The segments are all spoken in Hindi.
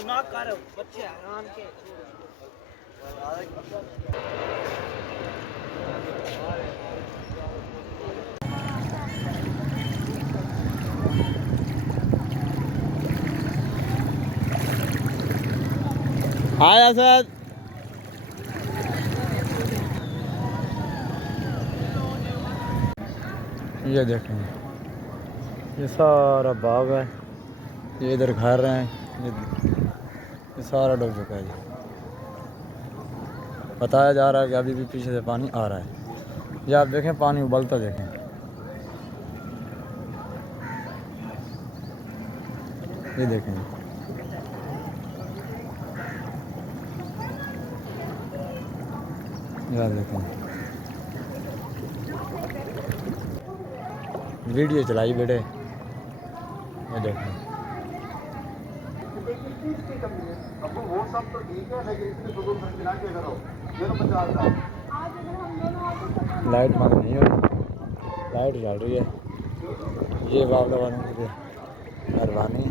ना कर बच्चे हैरान के आया सर ये देखें ये सारा बाग है, ये इधर घर हैं, ये सारा डूब चुका है। बताया जा रहा है कि अभी भी पीछे से पानी आ रहा है। ये आप देखें पानी उबलता देखें, ये देखें ये देखें। वीडियो चलाई बेटे, ये देखें वो सब तो ठीक है लेकिन इसमें फजूल खर्ची ना किया करो। ये तो 50 था। लाइट बंद नहीं हो रही, लाइट चल रही है। ये बाबला वालों की मेहरबानी।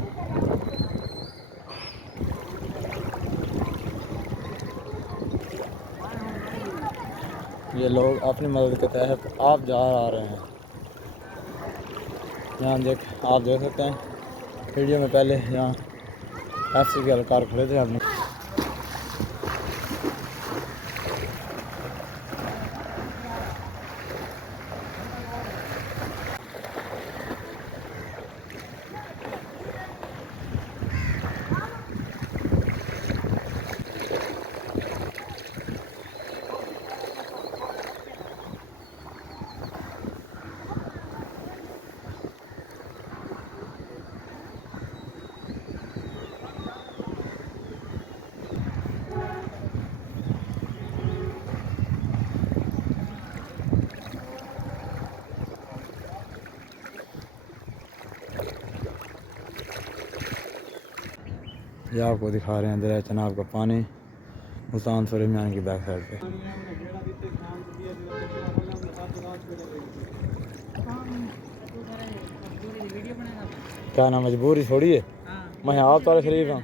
ये लोग अपनी मदद के तहत आप जा आ रहे हैं। यहाँ आप देख सकते हैं वीडियो में पहले यहाँ FC के अलकार खड़े थे अपने। ये आपको दिखा रहे हैं दरिया चनाब का पानी मुल्तान सुलेमान की बैक साइड पे। क्या ना मजबूरी थोड़ी है, मैं आप तो शरीफ हूँ।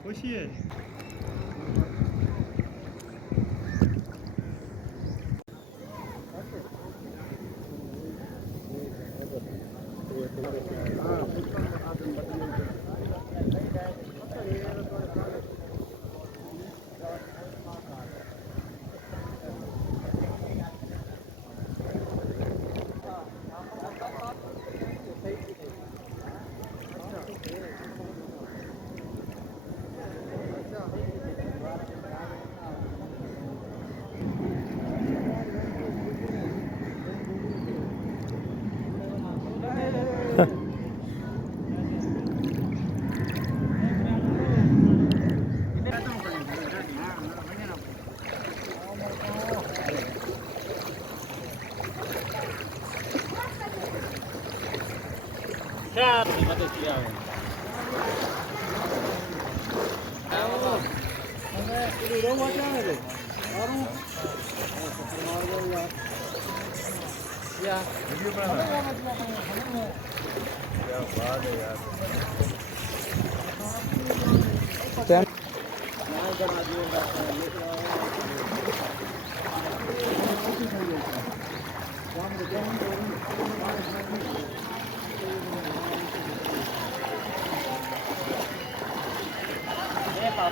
क्या मदद किया है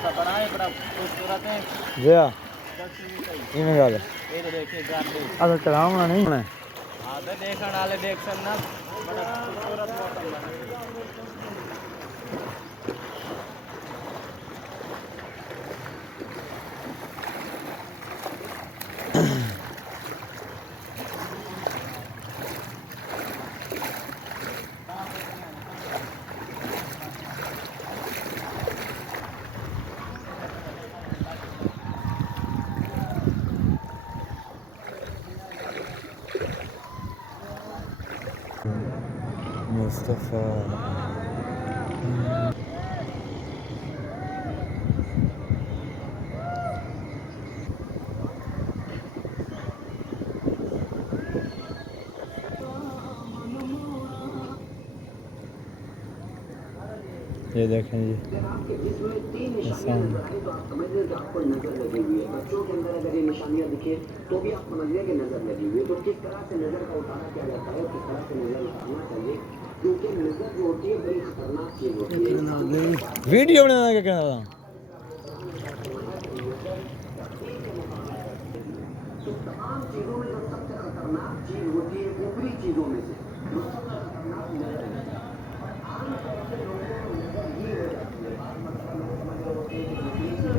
सा बनाए बड़ा खूबसूरत है। जया दक्षिण भी सही। इवें गल ये तो देखिए गाड़ी। असल चलावना नहीं होना हाँ तो देखने वाले देख सकना बड़ा खूबसूरत मौसम बना है। मुस्तफ़ा ये देखें जी आपको नजर लगी हुई है बच्चों के अंदर अगर ये निशानियां दिखे तो भी आप समझिए कि नजर लगी हुई है तो किस तरह से नजर का उतारा किया जाता है किस तरह से नजर उतारना चाहिए क्योंकि नजर जो होती है बड़ी खतरनाक चीज होती है वीडियो बनाना क्या कहना था तो तमाम चीजों में जो सबसे खतरनाक चीज होती है ऊपरी चीजों में से जो सबसे खतरनाक नजर है आमतौर से लोगों को नजर ही हो जाती है बात मतलब लोग समझ रहे होते हैं कि दूसरी चीजें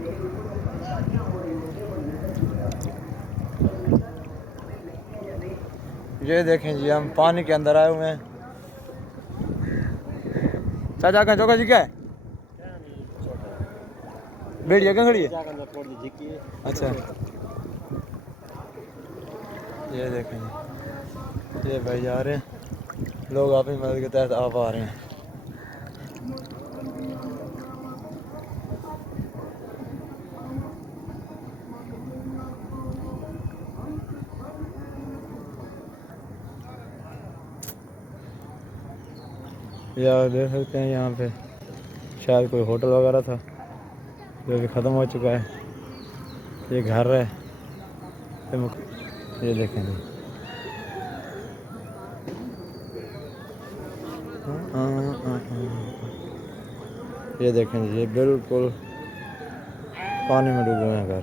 लेकिन उनको जो परेशानियां हो रही होती है वो नजर की वजह से तो नजर हमें नहीं है या नहीं ये देखें जी हम पानी के अंदर आए हुए हैं चाचा का चौका जी क्या है भेड़िया क्या खड़ी है अच्छा ये देखें जी ये भाई जा रहे हैं लोग अपनी मदद के तहत आप आ रहे हैं या देख सकते हैं यहाँ पे शायद कोई होटल वगैरह था जो कि ख़त्म हो चुका है ये घर है ये देखें जी ये देखें जी ये बिल्कुल पानी में डूबे हुए हैं घर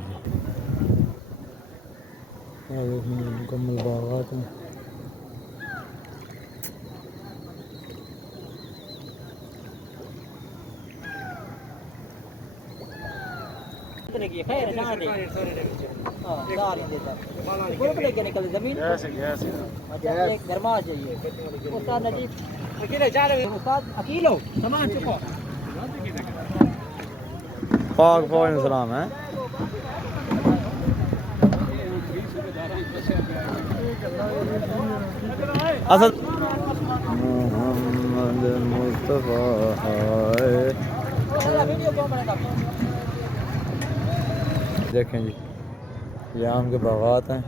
मुकम्मल बागात में खैर जहाँ दे हाँ दाल ही देता बोल पड़े क्या निकल जमीन अच्छा एक गरमा चाहिए उस्ताद नजीब अकेले जा रहे हो उस्ताद अकेले हो सामान चुको पाक फौज सलाम है असल मोहम्मद मुस्तफ़ा वीडियो क्यों बनेगा देखें जी ये आम के बागात हैं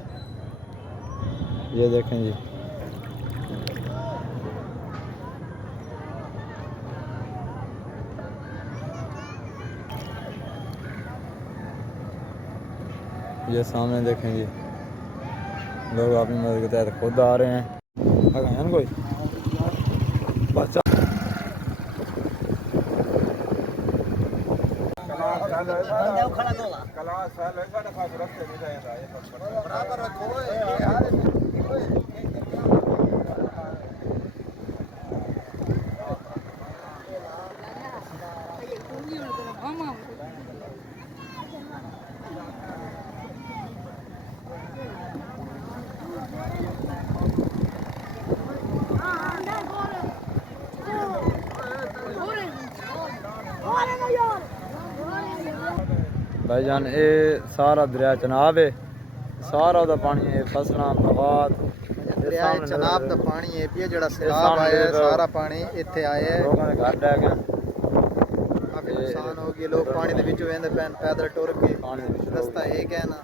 ये देखें जी ये सामने देखें जी लोग अपनी मदद के तहत खुद आ रहे हैं है ना कोई बच्चा बराबर रखो भाईजान ये सारा दरिया चनाब है सारा दा पानी है फसलां बगात दरिया चनाब दा पानी है पिया जेड़ा सैलाब आया है सारा पानी इत्थे आया है लोगों ने घर डह गए काफी नुकसान हो गया लोग पानी दे विच वेंदे पैन पैदल टुर के पानी दे विच रास्ता एक है ना